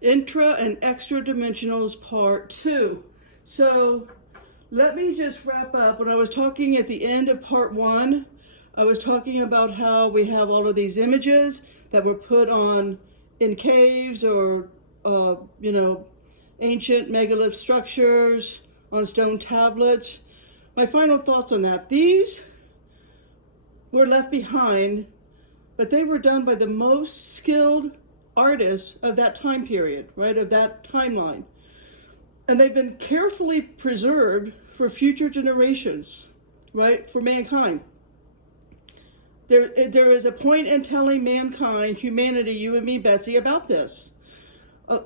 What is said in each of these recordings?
Intra and Extra Dimensionals Part 2. So let me just wrap up. When I was talking at the end of Part 1, I was talking about how we have all of these images that were put on in caves or, ancient megalith structures, on stone tablets. My final thoughts on that. These were left behind, but they were done by the most skilled artists of that time period, right, of that timeline. And they've been carefully preserved for future generations, right, for mankind. There is a point in telling mankind, humanity, you and me, Betsy, about this.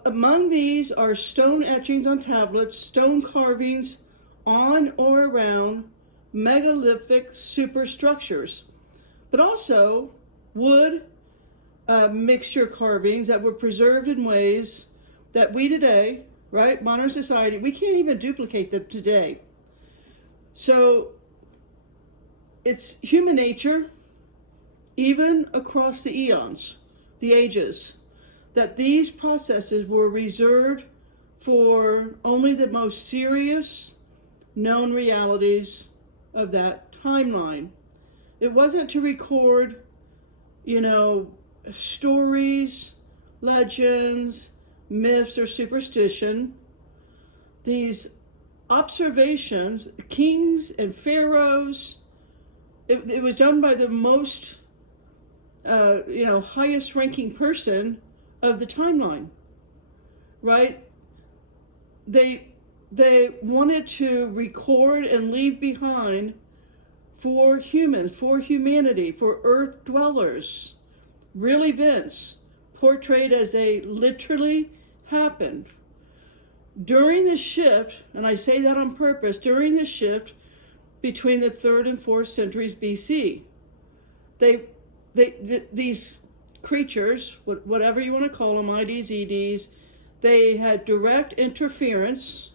Among these are stone etchings on tablets, stone carvings on or around megalithic superstructures, but also wood mixture carvings that were preserved in ways that we today, right, modern society, we can't even duplicate them today. So it's human nature, even across the eons, the ages, that these processes were reserved for only the most serious known realities of that timeline. It wasn't to record, stories, legends, myths, or superstition. These observations, kings and pharaohs, it was done by the most, highest ranking person of the timeline, right? They wanted to record and leave behind for humans, for humanity, for earth dwellers, real events portrayed as they literally happened. During the shift, and I say that on purpose, during the shift between the 3rd and 4th centuries BC, these creatures, whatever you want to call them, IDs, EDs, they had direct interference,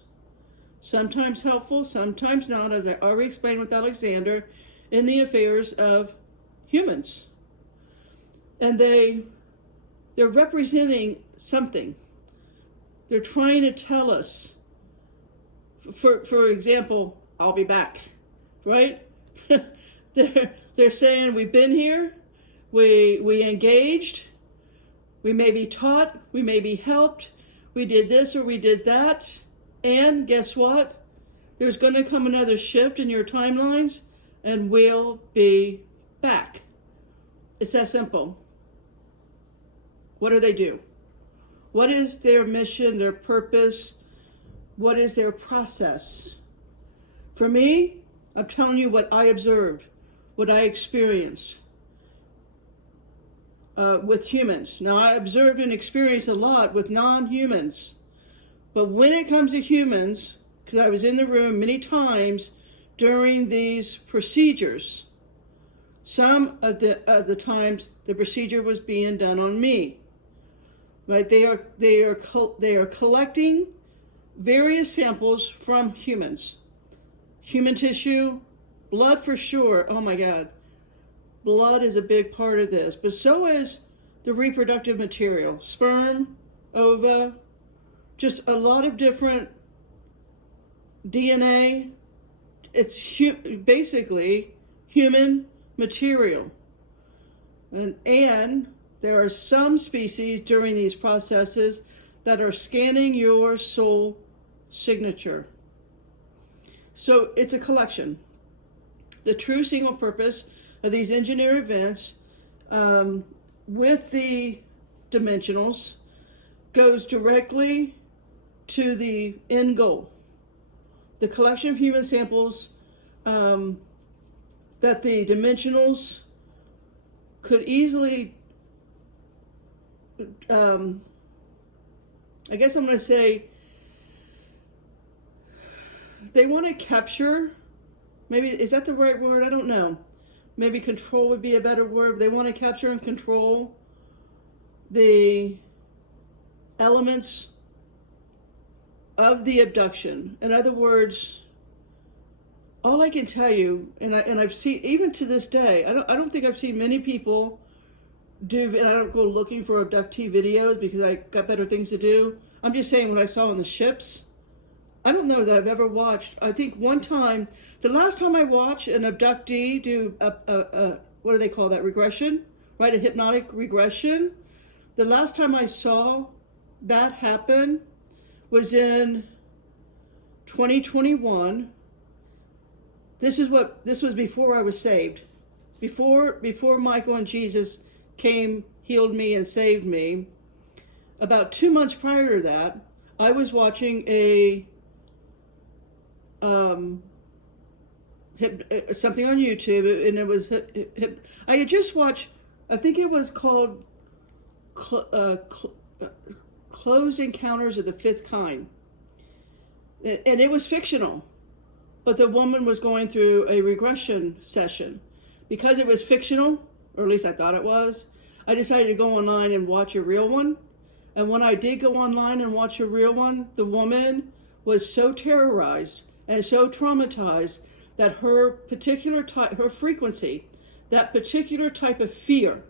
sometimes helpful, sometimes not, as I already explained with Alexander, in the affairs of humans. And they're representing something. They're trying to tell us, for example, I'll be back, right? they're saying we've been here, we engaged, we may be taught, we may be helped, we did this or we did that, and guess what? There's going to come another shift in your timelines, and we'll be back. It's that simple. What do they do? What is their mission, their purpose? What is their process? For me, I'm telling you what I observed, what I experienced with humans. Now, I observed and experienced a lot with non-humans. But when it comes to humans, because I was in the room many times during these procedures, some of the times the procedure was being done on me. Right? They are collecting various samples from humans. Human tissue, blood for sure. Oh my God. Blood is a big part of this, but so is the reproductive material. Sperm, ova, just a lot of different DNA. It's basically human material. And there are some species during these processes that are scanning your soul signature. So it's a collection. The true single purpose of these engineered events with the dimensionals goes directly to the end goal. The collection of human samples that the dimensionals could easily, I guess I'm going to say, they want to capture, maybe, is that the right word? I don't know. Maybe control would be a better word. They want to capture and control the elements of the abduction. In other words, all I can tell you, and I've seen, even to this day, I don't think I've seen many people and I don't go looking for abductee videos because I got better things to do. I'm just saying what I saw on the ships. I don't know that I've ever watched. I think one time, the last time I watched an abductee do a what do they call that, regression, right? A hypnotic regression. The last time I saw that happen was in 2021. This was before I was saved. Before Michael and Jesus came, healed me, and saved me. About 2 months prior to that, I was watching something on YouTube, and it was I had just watched. I think it was called Closed Encounters of the Fifth Kind, and it was fictional, but the woman was going through a regression session. Because it was fictional, or at least I thought it was, I decided to go online and watch a real one. And when I did go online and watch a real one, the woman was so terrorized and so traumatized that her particular type, her frequency, that particular type of fear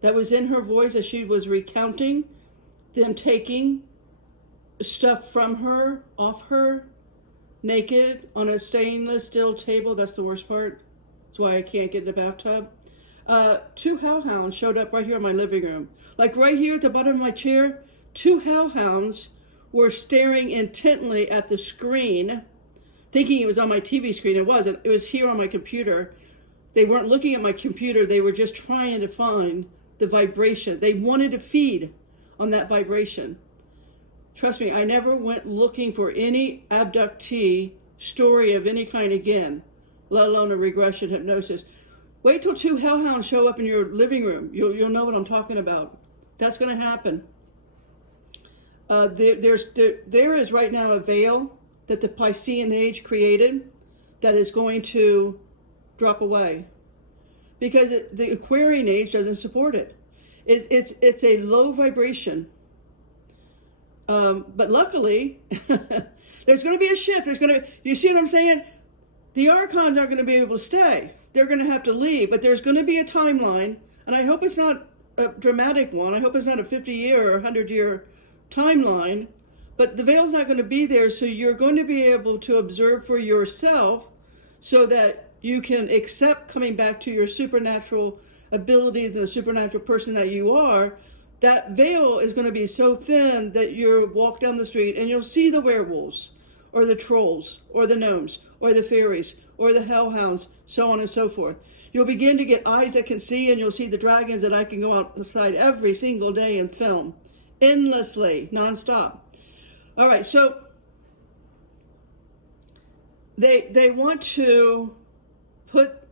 that was in her voice as she was recounting them taking stuff from her, off her, naked, on a stainless steel table. That's the worst part. That's why I can't get in the bathtub. 2 hellhounds showed up right here in my living room. Like right here at the bottom of my chair, 2 hellhounds were staring intently at the screen, thinking it was on my TV screen. It wasn't. It was here on my computer. They weren't looking at my computer. They were just trying to find the vibration. They wanted to feed on that vibration. Trust me, I never went looking for any abductee story of any kind again, let alone a regression hypnosis. Wait till 2 hellhounds show up in your living room. You'll know what I'm talking about. That's going to happen. There is right now a veil that the Piscean age created that is going to drop away because the Aquarian age doesn't support it. It's a low vibration. But luckily, there's going to be a shift. You see what I'm saying? The archons aren't going to be able to stay. They're going to have to leave, but there's going to be a timeline, and I hope it's not a dramatic one. I hope it's not a 50-year or 100-year timeline, but the veil's not going to be there, so you're going to be able to observe for yourself so that you can accept coming back to your supernatural abilities and the supernatural person that you are. That veil is going to be so thin that you'll walk down the street and you'll see the werewolves or the trolls or the gnomes or the fairies or the hellhounds, so on and so forth. You'll begin to get eyes that can see, and you'll see the dragons that I can go outside every single day and film endlessly, nonstop. All right, so they want to put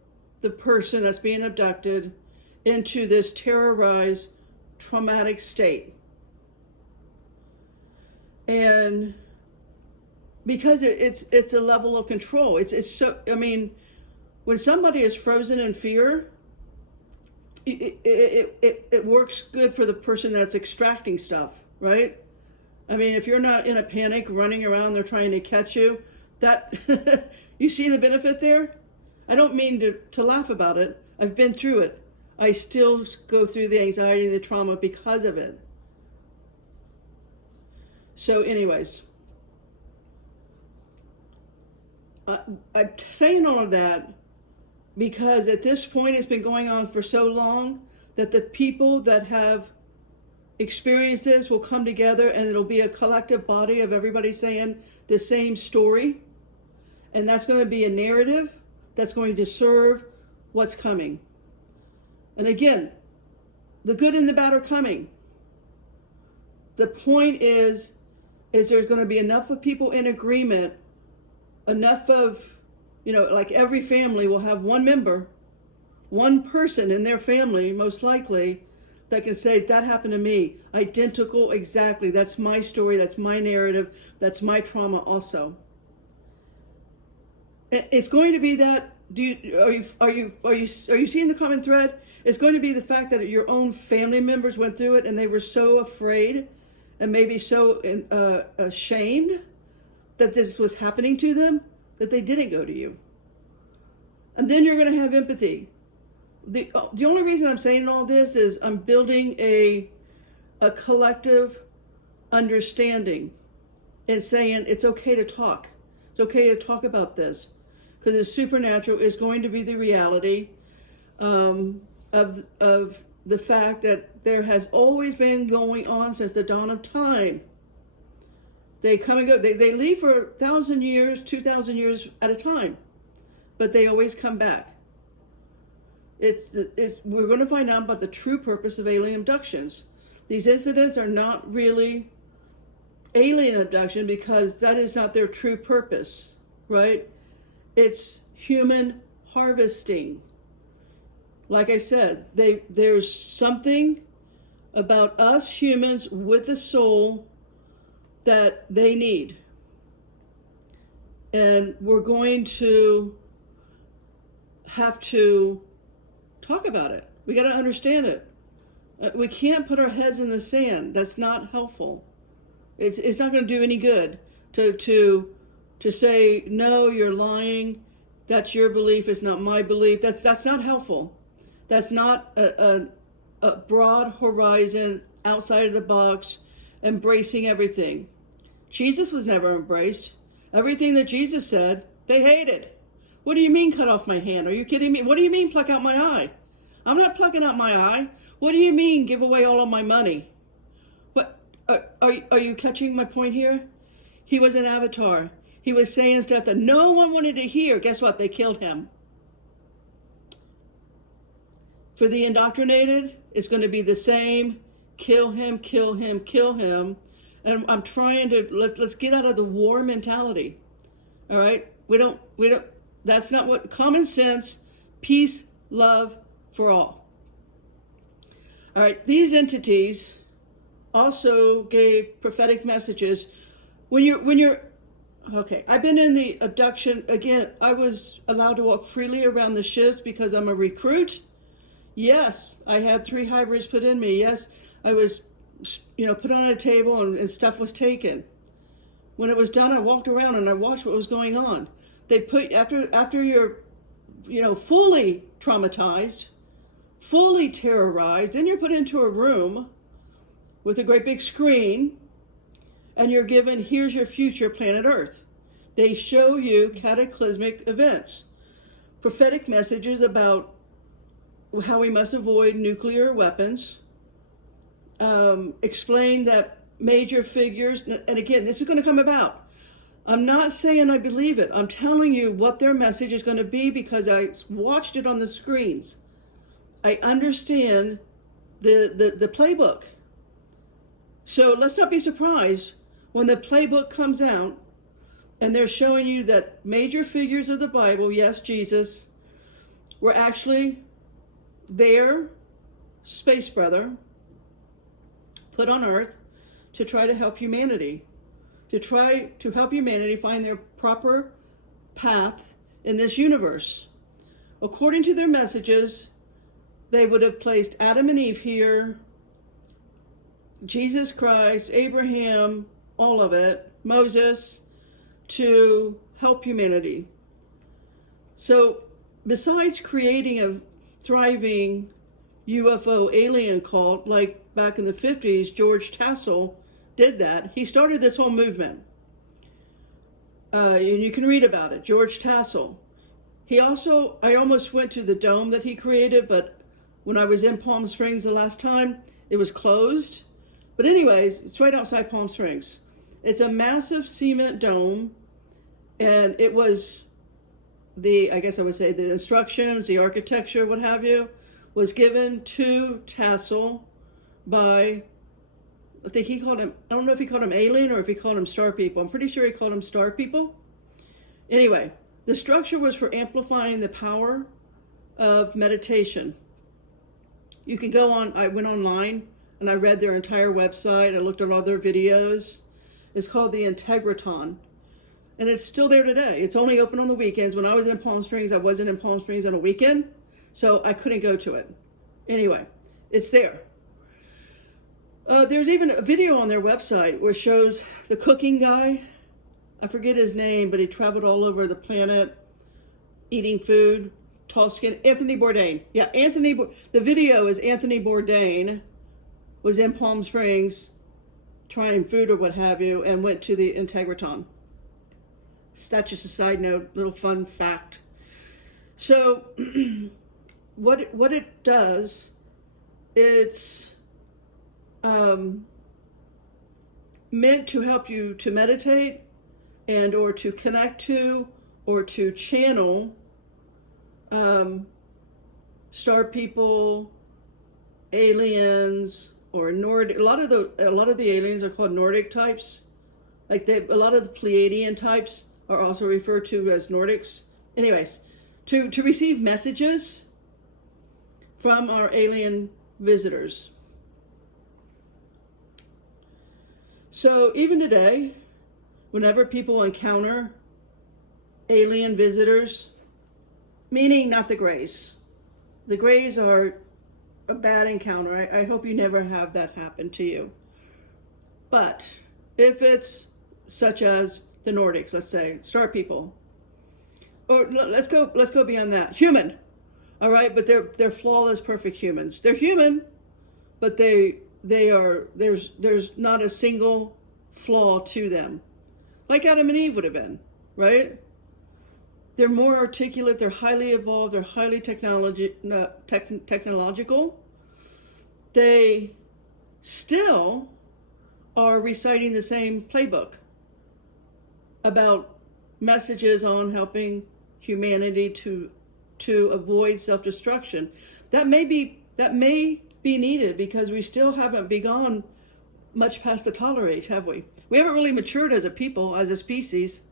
the person that's being abducted into this terrorized, traumatic state. And because it's a level of control. It's so, I mean, when somebody is frozen in fear, it works good for the person that's extracting stuff, right? I mean, if you're not in a panic running around, they're trying to catch you, that you see the benefit there? I don't mean to laugh about it. I've been through it. I still go through the anxiety and the trauma because of it. So anyways, I'm saying all of that because at this point it's been going on for so long that the people that have experienced this will come together and it'll be a collective body of everybody saying the same story. And that's going to be a narrative that's going to serve what's coming. And again, the good and the bad are coming. The point is there's going to be enough of people in agreement, enough of, like every family will have one member, one person in their family, most likely, that can say, that happened to me. Identical, exactly. That's my story. That's my narrative. That's my trauma also. It's going to be that. Are you seeing the common thread? It's going to be the fact that your own family members went through it and they were so afraid and maybe so ashamed that this was happening to them that they didn't go to you. And then you're going to have empathy. the only reason I'm saying all this is I'm building a collective understanding and saying it's okay to talk. It's okay to talk about this because the supernatural is going to be the reality of the fact that there has always been going on since the dawn of time. They come and go. They leave for 1,000 years, 2,000 years at a time, but they always come back. We're going to find out about the true purpose of alien abductions. These incidents are not really alien abduction because that is not their true purpose, right? It's human harvesting. Like I said, there's something about us humans with a soul that they need. And we're going to have to talk about it. We got to understand it. We can't put our heads in the sand. That's not helpful. It's not going to do any good to say, no, you're lying. That's your belief. It's not my belief. That's not helpful. That's not a broad horizon, outside of the box, embracing everything. Jesus was never embraced. Everything that Jesus said, they hated. What do you mean cut off my hand? Are you kidding me? What do you mean pluck out my eye? I'm not plucking out my eye. What do you mean give away all of my money? What are you catching my point here? He was an avatar. He was saying stuff that no one wanted to hear. Guess what? They killed him. For the indoctrinated, it's going to be the same. Kill him, kill him, kill him. And I'm trying to, let's get out of the war mentality. All right? We don't, that's not what, common sense, peace, love for all. All right, these entities also gave prophetic messages. When you're, okay, I've been in the abduction, again, I was allowed to walk freely around the ships because I'm a recruit. Yes, I had 3 hybrids put in me. Yes, I was, put on a table and stuff was taken. When it was done, I walked around and I watched what was going on. They put, after you're, fully traumatized, fully terrorized, then you're put into a room with a great big screen and you're given, here's your future, planet Earth. They show you cataclysmic events, prophetic messages about how we must avoid nuclear weapons, explain that major figures, and again, this is going to come about. I'm not saying I believe it. I'm telling you what their message is going to be because I watched it on the screens. I understand the playbook. So let's not be surprised when the playbook comes out and they're showing you that major figures of the Bible, yes, Jesus, were actually their space brother put on Earth to try to help humanity, to try to help humanity find their proper path in this universe. According to their messages, they would have placed Adam and Eve here, Jesus Christ, Abraham, all of it, Moses, to help humanity. So besides creating a thriving UFO alien cult, like back in the 50s, George Tassel did that. He started this whole movement. And you can read about it, George Tassel. I almost went to the dome that he created, but when I was in Palm Springs the last time, it was closed. But anyways, it's right outside Palm Springs. It's a massive cement dome, and it was the instructions, the architecture, what have you, was given to Tassel by, I think he called him, I don't know if he called him alien or if he called him star people. I'm pretty sure he called him star people. Anyway, the structure was for amplifying the power of meditation. You can go on, I went online and I read their entire website. I looked at all their videos. It's called the Integratron. And it's still there today. It's only open on the weekends. When I was in Palm Springs, I wasn't in Palm Springs on a weekend, so I couldn't go to it. Anyway, it's there. There's even a video on their website where it shows the cooking guy. I forget his name, but he traveled all over the planet, eating food, tall skin. Anthony Bourdain. Yeah, the video is Anthony Bourdain was in Palm Springs trying food or what have you and went to the Integratron. That's just a side note, little fun fact. So what it does, it's meant to help you to meditate and or to connect to or to channel star people, aliens, or Nordic. A lot of the aliens are called Nordic types. Like a lot of the Pleiadian types are also referred to as Nordics. Anyways, to receive messages from our alien visitors. So even today, whenever people encounter alien visitors, meaning not the Greys. The Greys are a bad encounter. I hope you never have that happen to you. But if it's such as the Nordics, let's say, star people, or let's go beyond that. Human, all right, but they're flawless, perfect humans. They're human, but there's not a single flaw to them, like Adam and Eve would have been, right? They're more articulate, they're highly evolved, they're highly technological. They still are reciting the same playbook about messages on helping humanity to avoid self-destruction. That may be needed because we still haven't begun much past the tolerate, have we? We haven't really matured as a people, as a species.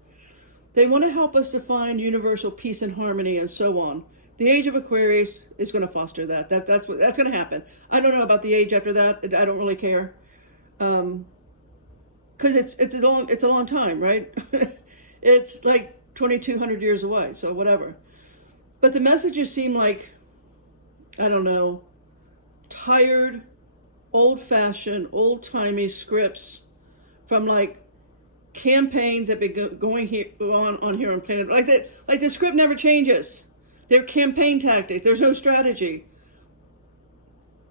They want to help us to find universal peace and harmony and so on. The age of Aquarius is going to foster that. That's going to happen. I don't know about the age after that. I don't really care, because it's a long time, right? It's like 2,200 years away. So whatever. But the messages seem like, I don't know, tired, old-fashioned, old-timey scripts from like campaigns that have been going on here on planet. Like the script never changes. They're campaign tactics. There's no strategy.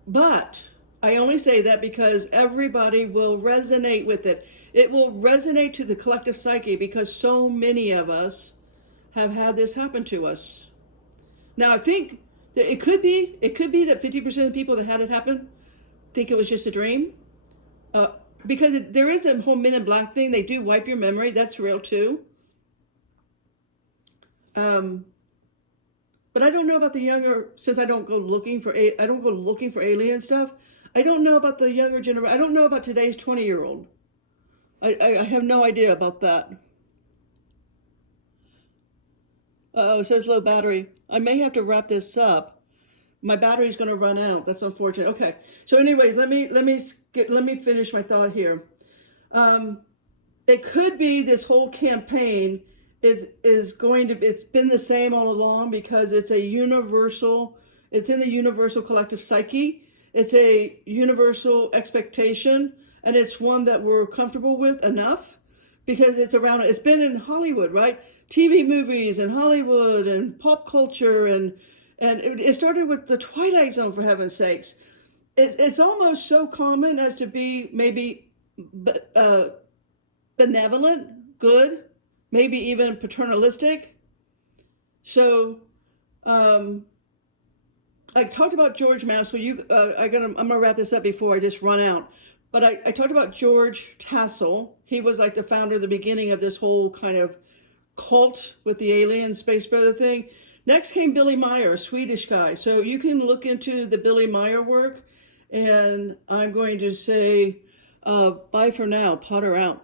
But I only say that because everybody will resonate with it. It will resonate to the collective psyche because so many of us have had this happen to us. Now I think that it could be that 50% of the people that had it happen think it was just a dream. Because there is the whole Men in Black thing. They do wipe your memory. That's real too. But I don't know about the younger, since I don't go looking for alien stuff. I don't know about the younger generation. I don't know about today's 20-year-old. I have no idea about that. It says low battery. I may have to wrap this up. My battery's going to run out. That's unfortunate. Okay. So anyways, let me finish my thought here. It could be this whole campaign is going to, it's been the same all along because it's in the universal collective psyche. It's a universal expectation, and it's one that we're comfortable with enough because it's been in Hollywood, right? TV movies and Hollywood and pop culture and it started with the Twilight Zone, for heaven's sakes. It's almost so common as to be maybe benevolent, good, maybe even paternalistic. So I talked about George Maxwell. I'm gonna wrap this up before I just run out. But I talked about George Tassel. He was like the founder of the beginning of this whole kind of cult with the alien space brother thing. Next came Billy Meyer, a Swedish guy. So you can look into the Billy Meyer work. And I'm going to say bye for now. Potter out.